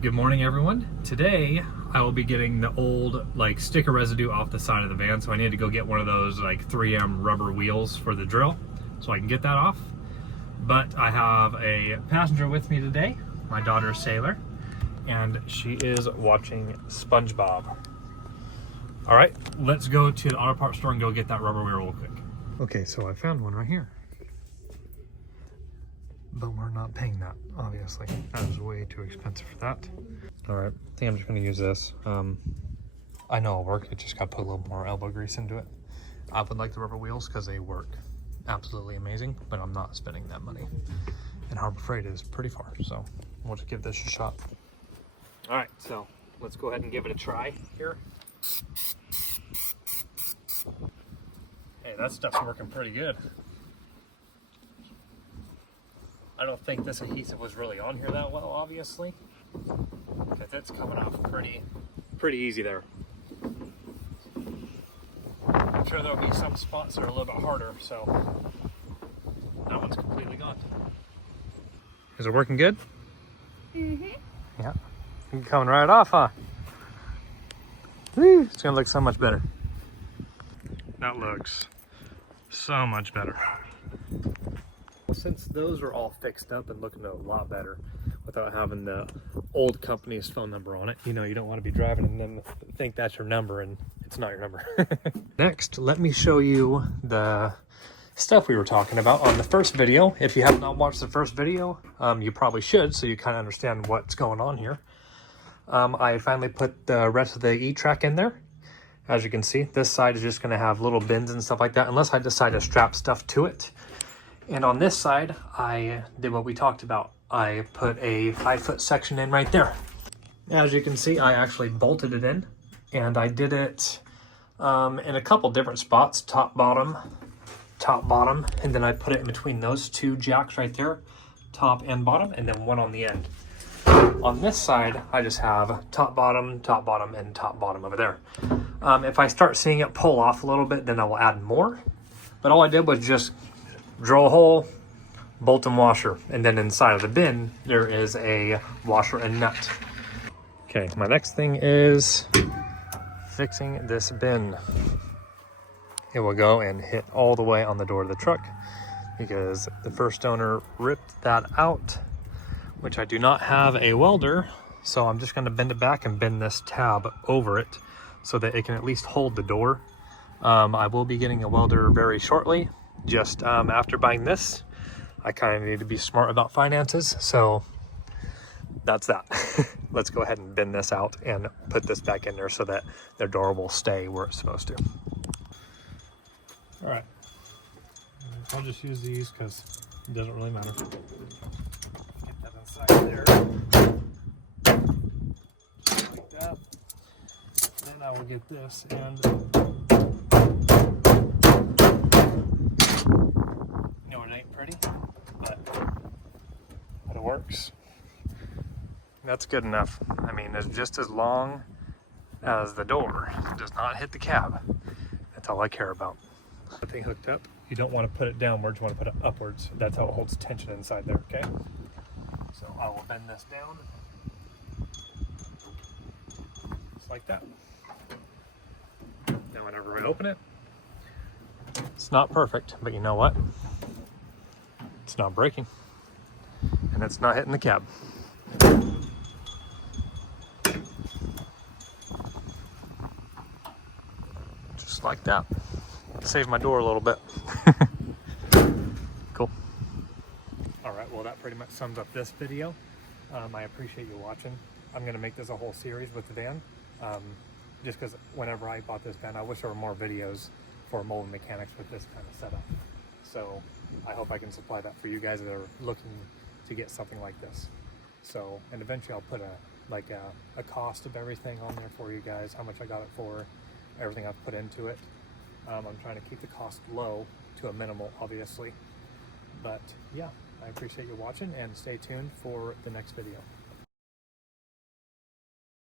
Good morning, everyone. Today I will be getting the old sticker residue off the side of the van, so I need to go get one of those 3M rubber wheels for the drill so I can get that off. But I have a passenger with me today, my daughter Sailor, and she is watching SpongeBob. All right, let's go to the auto parts store and go get that rubber wheel real quick. Okay, so I found one right here. But we're not paying that, obviously. That is way too expensive for that. All right, I think I'm just gonna use this. I know it'll work, it just gotta put a little more elbow grease into it. I would like the rubber wheels because they work absolutely amazing, but I'm not spending that money. And Harbor Freight is pretty far, so we'll just give this a shot. All right, so let's go ahead and give it a try here. Hey, that stuff's working pretty good. I don't think this adhesive was really on here that well, obviously, because it's coming off pretty easy there. I'm sure there'll be some spots that are a little bit harder, so that one's completely gone. Is it working good? Mm-hmm. Yeah. Coming right off, huh? Woo, it's gonna look so much better. That looks so much better. Since those are all fixed up and looking a lot better without having the old company's phone number on it, you know, you don't want to be driving and then think that's your number and it's not your number. Next, let me show you the stuff we were talking about on the first video. If you have not watched the first video, you probably should, so you kind of understand what's going on here. I finally put the rest of the E-track in there. As you can see, this side is just going to have little bins and stuff like that, unless I decide to strap stuff to it. And on this side, I did what we talked about. I put a 5-foot section in right there. As you can see, I actually bolted it in, and I did it in a couple different spots, top, bottom, and then I put it in between those two jacks right there, top and bottom, and then one on the end. On this side, I just have top, bottom, and top, bottom over there. If I start seeing it pull off a little bit, then I will add more. But all I did was just drill a hole, bolt and washer, and then inside of the bin there is a washer and nut. Okay, my next thing is fixing this bin. It will go and hit all the way on the door of the truck because the first owner ripped that out, which I do not have a welder, so I'm just going to bend it back and bend this tab over it so that it can at least hold the door. I will be getting a welder very shortly. Just after buying this, I kind of need to be smart about finances, so that's that. Let's go ahead and bend this out and put this back in there so that the door will stay where it's supposed to. All right, I'll just use these because it doesn't really matter. Get that inside there, like that. Then I will get this and pretty, but it works. That's good enough. I mean, it's just as long as the door does not hit the cab. That's all I care about. The thing hooked up, you don't want to put it downwards, you want to put it upwards. That's how it holds tension inside there, okay? So I will bend this down, just like that. Now whenever we open it, it's not perfect, but you know what? It's not breaking, and it's not hitting the cab. Just like that. Saved my door a little bit. Cool. All right, well, that pretty much sums up this video. I appreciate you watching. I'm gonna make this a whole series with the van, just because whenever I bought this van, I wish there were more videos for molding mechanics with this kind of setup. So I hope I can supply that for you guys that are looking to get something like this. So, and eventually I'll put a cost of everything on there for you guys, how much I got it for, everything I've put into it. I'm trying to keep the cost low to a minimal, obviously. But yeah, I appreciate you watching and stay tuned for the next video.